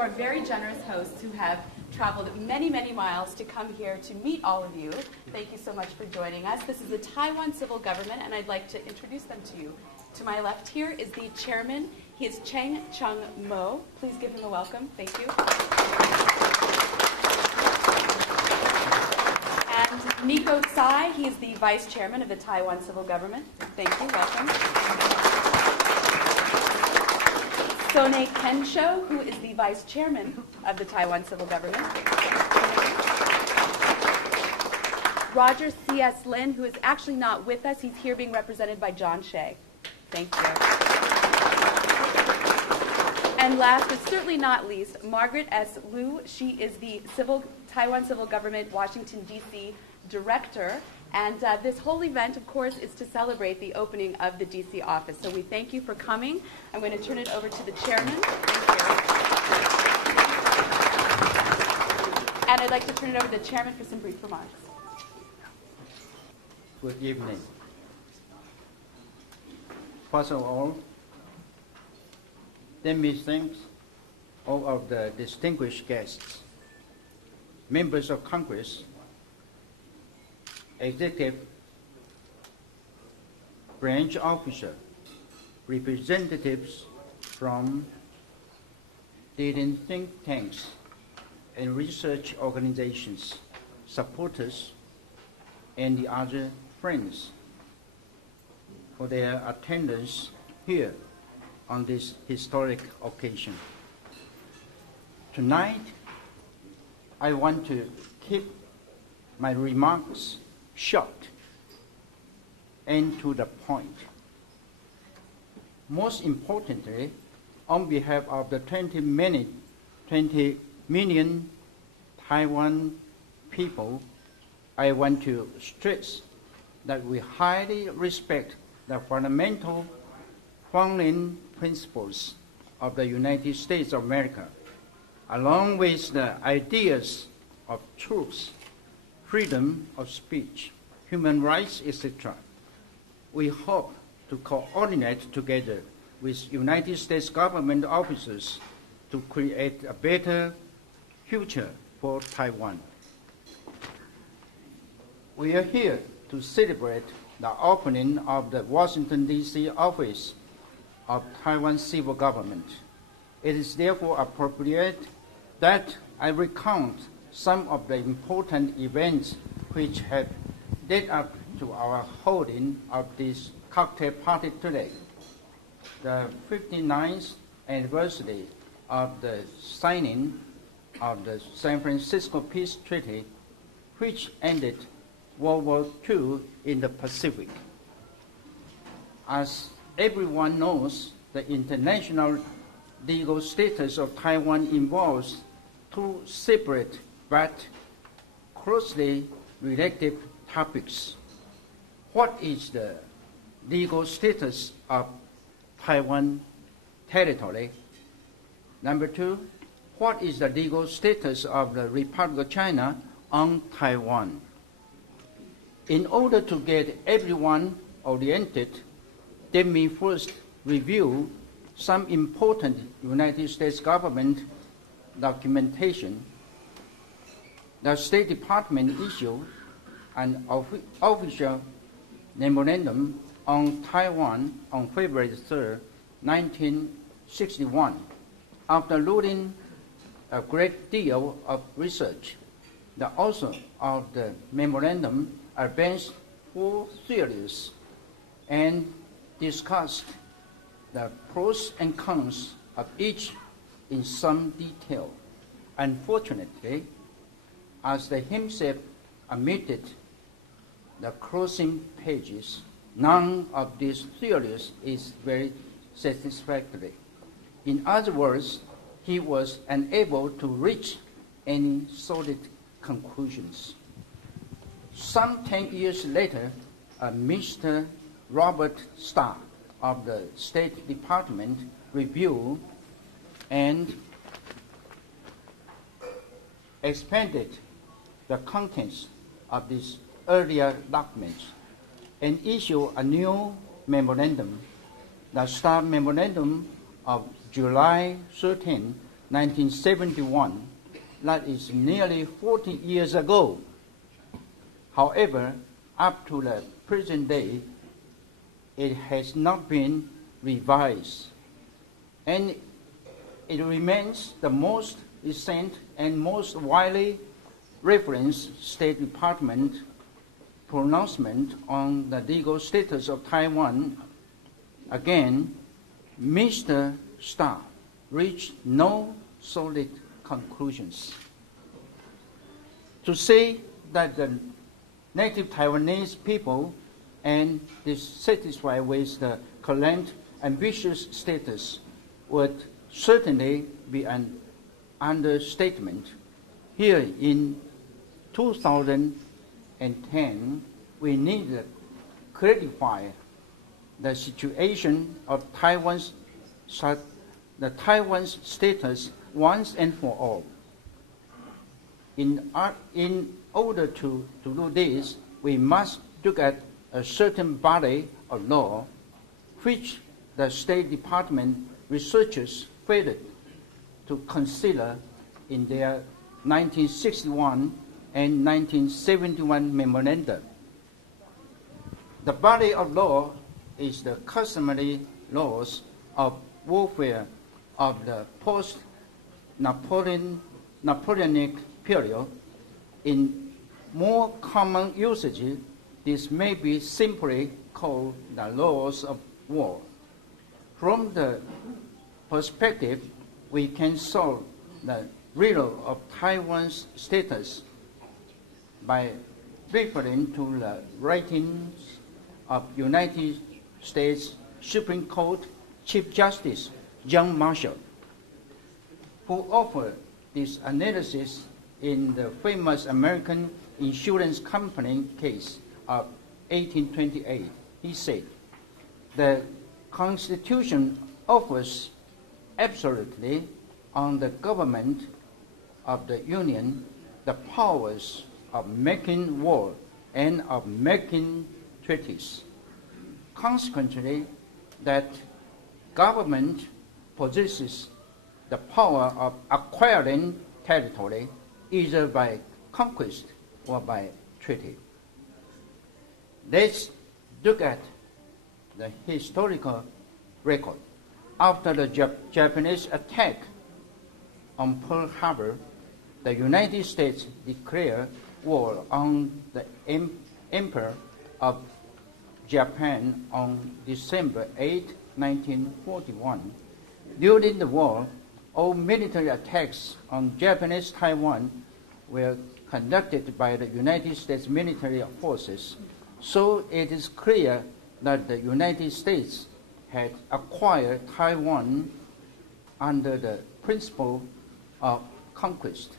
our very generous hosts who have traveled many, many miles to come here to meet all of you. Thank you so much for joining us. This is the Taiwan Civil Government, and I'd like to introduce them to you. To my left here is the chairman. He is城仲謀. Please give him a welcome. Thank you. And Nico Tsai, he is the vice chairman of the Taiwan Civil Government. Thank you. Welcome. Sone Kensho, who is the vice chairman of the Taiwan Civil Government. Roger C.S. Lin, who is actually not with us. He's here being represented by John Shea. Thank you. And last but certainly not least, Margaret S. Liu. She is the Taiwan Civil Government Washington, D.C. Director. And this whole event, of course, is to celebrate the opening of the D.C. office. So we thank you for coming. I'm going to turn it over to the chairman. Thank you. And I'd like to turn it over to the chairman for some brief remarks. Good evening. First of all, let me thank all of the distinguished guests, members of Congress, executive branch officer, representatives from leading think tanks and research organizations, supporters, and the other friends for their attendance here on this historic occasion. Tonight, I want to keep my remarks short and to the point. Most importantly, on behalf of the 20 million Taiwan people, I want to stress that we highly respect the fundamental founding principles of the United States of America, along with the ideas of truth, freedom of speech, human rights, etc. We hope to coordinate together with United States government officers to create a better future for Taiwan. We are here to celebrate the opening of the Washington, D.C. office of Taiwan Civil Government. It is therefore appropriate that I recount some of the important events which have led up to our holding of this cocktail party today. The 59th anniversary of the signing of the San Francisco Peace Treaty, which ended World War II in the Pacific. As everyone knows, the international legal status of Taiwan involves two separate but closely related topics. What is the legal status of Taiwan territory? Number two, what is the legal status of the Republic of China on Taiwan? In order to get everyone oriented, let me first review some important United States government documentation. The State Department issued an official memorandum on Taiwan on February 3, 1961. After doing a great deal of research, the author of the memorandum advanced 4 theories and discussed the pros and cons of each in some detail. Unfortunately, as they himself admitted, the closing pages, none of these theories is very satisfactory. In other words, he was unable to reach any solid conclusions. Some 10 years later, Mr. Robert Starr of the State Department reviewed and expanded the contents of these earlier documents and issued a new memorandum, the Starr Memorandum of July 13, 1971. That is nearly 40 years ago. However, up to the present day, it has not been revised, and it remains the most recent and most widely referenced State Department pronouncement on the legal status of Taiwan. Again, Mr. Starr reached no solid conclusions. To say that the native Taiwanese people and dissatisfied with the current ambitious status would certainly be an understatement. Here in 2010, we need to clarify the situation of Taiwan's status once and for all. In order to do this, we must look at a certain body of law which the State Department researchers failed to consider in their 1961 and 1971 memoranda. The body of law is the customary laws of warfare of the post-Napoleonic period. In more common usage, this may be simply called the laws of war. From the perspective, we can solve the riddle of Taiwan's status by referring to the writings of United States Supreme Court Chief Justice John Marshall, who offered this analysis in the famous American insurance company case of 1828. He said, "The Constitution offers absolutely on the government of the Union the powers of making war and of making treaties. Consequently, that government possesses the power of acquiring territory either by conquest or by treaty." Let's look at the historical record. After the Japanese attack on Pearl Harbor, the United States declared war on the Emperor of Japan on December 8, 1941. During the war, all military attacks on Japanese Taiwan were conducted by the United States military forces, so it is clear that the United States had acquired Taiwan under the principle of conquest.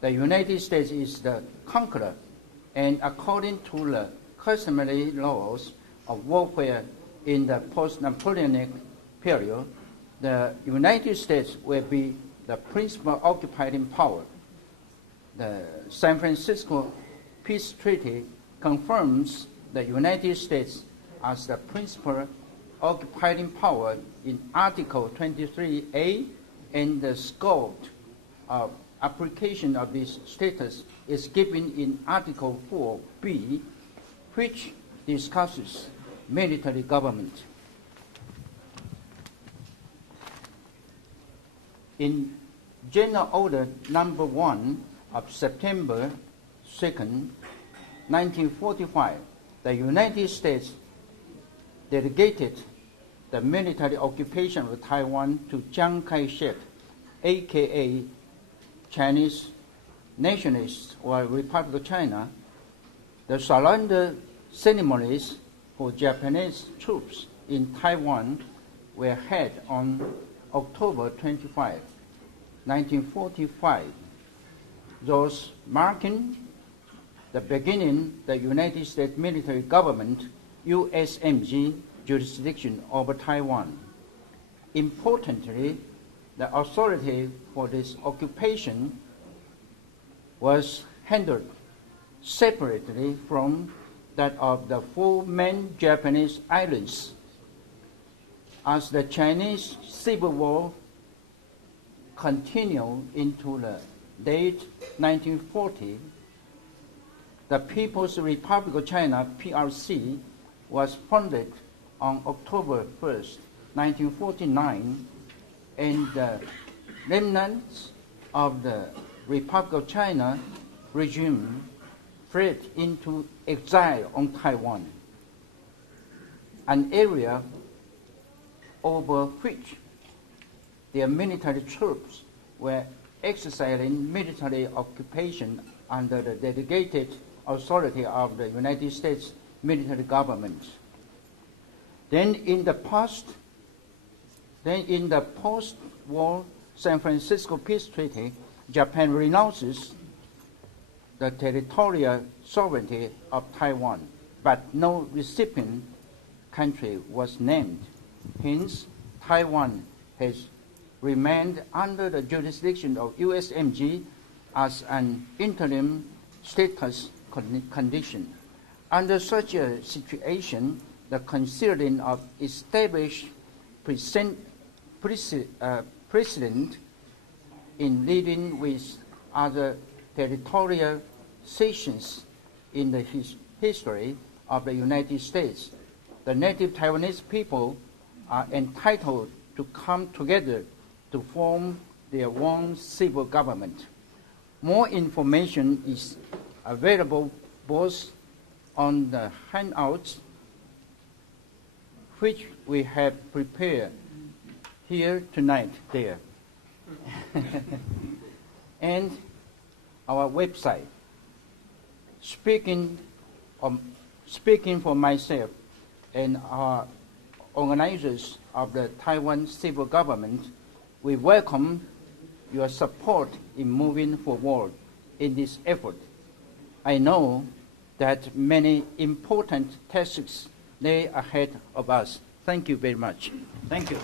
The United States is the conqueror, and according to the customary laws of warfare in the post-Napoleonic period, the United States will be the principal occupying power. The San Francisco Peace Treaty confirms the United States as the principal occupying power in Article 23A, and the scope of application of this status is given in Article 4B, which discusses military government. In General Order Number 1 of September 2nd, 1945, the United States delegated the military occupation of Taiwan to Chiang Kai-shek, aka Chinese nationalists or Republic of China. The surrender ceremonies for Japanese troops in Taiwan were held on October 25, 1945, thus marking the beginning the United States military government USMG jurisdiction over Taiwan. Importantly, the authority for this occupation was handled separately from that of the four main Japanese islands. As the Chinese Civil War continue into the late 1940s. The People's Republic of China, PRC, was founded on October 1st, 1949, and the remnants of the Republic of China regime fled into exile on Taiwan, an area over which their military troops were exercising military occupation under the delegated authority of the United States military government. Then in the post-war San Francisco Peace Treaty, Japan renounces the territorial sovereignty of Taiwan, but no recipient country was named. Hence, Taiwan has remained under the jurisdiction of USMG as an interim status condition. Under such a situation, the considering of established precedent in leading with other territorial cessions in the history of the United States, the native Taiwanese people are entitled to come together to form their own civil government. More information is available both on the handouts which we have prepared here tonight there and our website. Speaking for myself and our organizers of the Taiwan civil government, we welcome your support in moving forward in this effort. I know that many important tasks lay ahead of us. Thank you very much. Thank you.